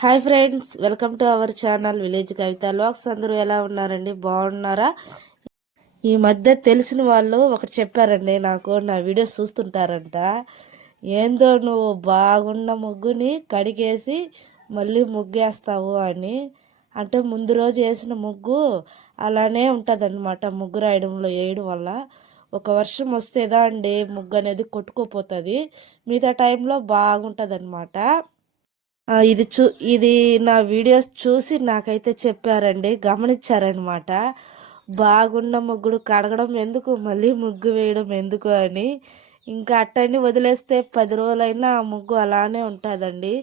Hi friends welcome to our channel village Kavitha lakhs అందరూ ఎలా ఉన్నారండి? బాగున్నారా? ఈ మధ్య తెలిసిన వాళ్ళు ఒకటి చెప్పారండి నాకు నా వీడియోస్ చూస్తుంటారంట. ఏందో నువ్వు బాగున్న ముగ్గుని కడిగేసి మళ్ళీ ముగ్గేస్తావు అని. అంటే ముందు రోజు వేసిన ముగ్గు అలానే ఉంటుందన్నమాట ముగ్గు రాయడంలో వేయడం వల్ల. ఒక వర్షం వస్తేదా అండి ముగ్గు అనేది కొట్టుకోపోతుంది. మిగతా టైంలో బాగుంటుంది ఇది చూ ఇది నా వీడియోస్ చూసి నాకైతే చెప్పారండి గమనించారనమాట బాగున్న ముగ్గుడు కడగడం ఎందుకు మళ్ళీ ముగ్గు వేయడం ఎందుకు అని. ఇంకా అట్టని వదిలేస్తే పది రోజులైనా ఆ ముగ్గు అలానే ఉంటుందండి.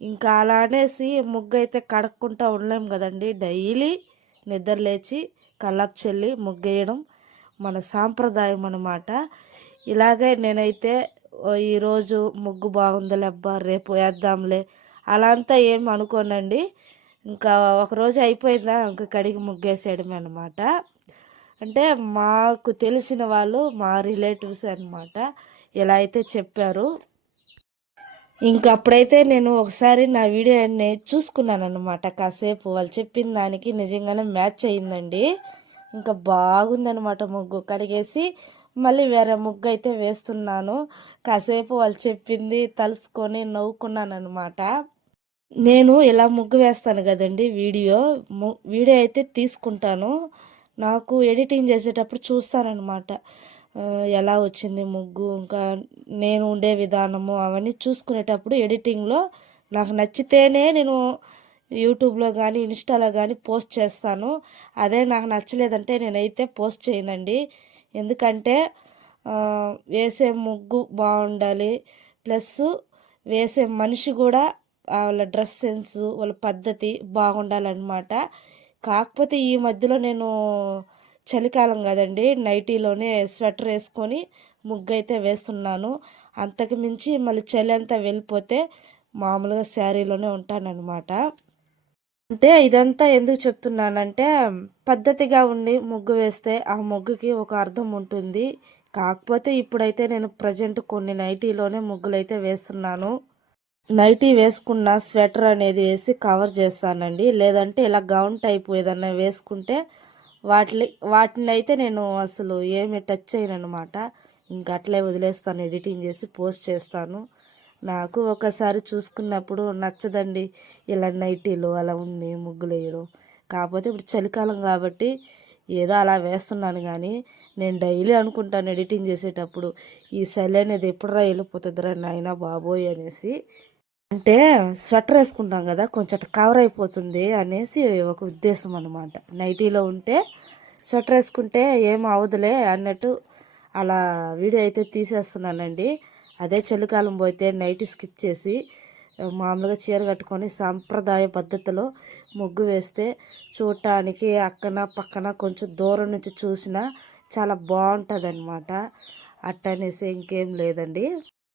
ఇంకా అలానేసి ముగ్గు అయితే కడక్కుంటా ఉండలేం కదండి. డైలీ నిద్ర లేచి కల్లాపు చెల్లి ముగ్గేయడం మన సాంప్రదాయం అనమాట ఇలాగే నేనైతే ఈరోజు ముగ్గు బాగుందిలే అబ్బా రేపు వేద్దాంలే అలా అంతా ఏం అనుకోనండి. ఇంకా ఒకరోజు అయిపోయిందా ఇంకా కడిగి ముగ్గేసేయడమే అనమాట అంటే మాకు తెలిసిన వాళ్ళు మా రిలేటివ్స్ అనమాట ఇలా అయితే చెప్పారు. ఇంకా అప్పుడైతే నేను ఒకసారి నా వీడియోని చూసుకున్నాను అనమాట కాసేపు వాళ్ళు చెప్పిన దానికి నిజంగానే మ్యాచ్ అయిందండి. ఇంకా బాగుందనమాట ముగ్గు. కడిగేసి మళ్ళీ వేరే ముగ్గు అయితే వేస్తున్నాను. కాసేపు వాళ్ళు చెప్పింది తలుసుకొని నవ్వుకున్నాను అనమాట నేను ఇలా ముగ్గు వేస్తాను కదండి వీడియో. వీడియో అయితే తీసుకుంటాను. నాకు ఎడిటింగ్ చేసేటప్పుడు చూస్తానన్నమాట. ఎలా వచ్చింది ముగ్గు ఇంకా నేను ఉండే విధానము అవన్నీ చూసుకునేటప్పుడు ఎడిటింగ్లో నాకు నచ్చితేనే నేను యూట్యూబ్లో కానీ ఇన్స్టాలో కానీ పోస్ట్ చేస్తాను. అదే నాకు నచ్చలేదంటే నేనైతే పోస్ట్ చేయనండి. ఎందుకంటే వేసే ముగ్గు బాగుండాలి. ప్లస్ వేసే మనిషి కూడా వాళ్ళ డ్రెస్ సెన్స్ వాళ్ళ పద్ధతి బాగుండాలన్నమాట. కాకపోతే ఈ మధ్యలో నేను చలికాలం కదండి నైటీలోనే స్వెటర్ వేసుకొని ముగ్గు అయితే వేస్తున్నాను. అంతకు మించి మళ్ళీ చలి అంతా వెళ్ళిపోతే మామూలుగా శారీలోనే ఉంటానన్నమాట. అంటే ఇదంతా ఎందుకు చెప్తున్నానంటే పద్ధతిగా ఉండి ముగ్గు వేస్తే ఆ ముగ్గుకి ఒక అర్థం ఉంటుంది. కాకపోతే ఇప్పుడైతే నేను ప్రజెంట్ కొన్ని నైటీలోనే ముగ్గులు అయితే వేస్తున్నాను. నైటీ వేసుకున్న స్వెటర్ అనేది వేసి కవర్ చేస్తానండి. లేదంటే ఇలా గౌన్ టైప్ ఏదన్నా వేసుకుంటే వాటి వాటిని అయితే నేను అసలు ఏమి టచ్ చేయను అనమాట ఇంకా అట్లే వదిలేస్తాను ఎడిటింగ్ చేసి పోస్ట్ చేస్తాను. నాకు ఒకసారి చూసుకున్నప్పుడు నచ్చదండి ఇలా నైటీలు అలా ఉండి ముగ్గులు వేయడం. కాకపోతే ఇప్పుడు చలికాలం కాబట్టి ఏదో అలా వేస్తున్నాను కానీ నేను డైలీ అనుకుంటాను ఎడిటింగ్ చేసేటప్పుడు ఈ సెల్ అనేది ఎప్పుడు రా వెళ్ళిపోతుందిరా నాయన బాబోయ్ అనేసి అంటే స్వెటర్ వేసుకుంటాం కదా కొంచెం కవర్ అయిపోతుంది అనేసి ఒక ఉద్దేశం అనమాట నైటీలో ఉంటే స్వెటర్ వేసుకుంటే ఏం అవదులే అన్నట్టు అలా వీడియో అయితే తీసేస్తున్నానండి. అదే చలికాలం పోతే నైట్ స్కిప్ చేసి మామూలుగా చీర కట్టుకొని సాంప్రదాయ పద్ధతిలో ముగ్గు వేస్తే చూడటానికి అక్కన పక్కన కొంచెం దూరం నుంచి చూసినా చాలా బాగుంటుంది అనమాట అట్టనేసి ఇంకేం లేదండి.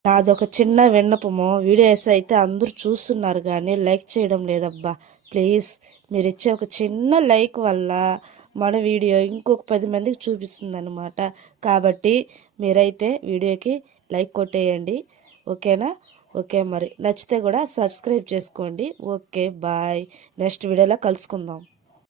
నాదొక చిన్న విన్నపము. వీడియోస్ అయితే అందరూ చూస్తున్నారు కానీ లైక్ చేయడం లేదబ్బా. ప్లీజ్ మీరు ఇచ్చే ఒక చిన్న లైక్ వల్ల మన వీడియో ఇంకొక పది మందికి చూపిస్తుంది అనమాట కాబట్టి మీరైతే వీడియోకి లైక్ కొట్టేయండి. ఓకేనా? ఓకే మరి. నచ్చితే కూడా సబ్స్క్రైబ్ చేసుకోండి. Okay bye. నెక్స్ట్ వీడియోలో కలుసుకుందాం.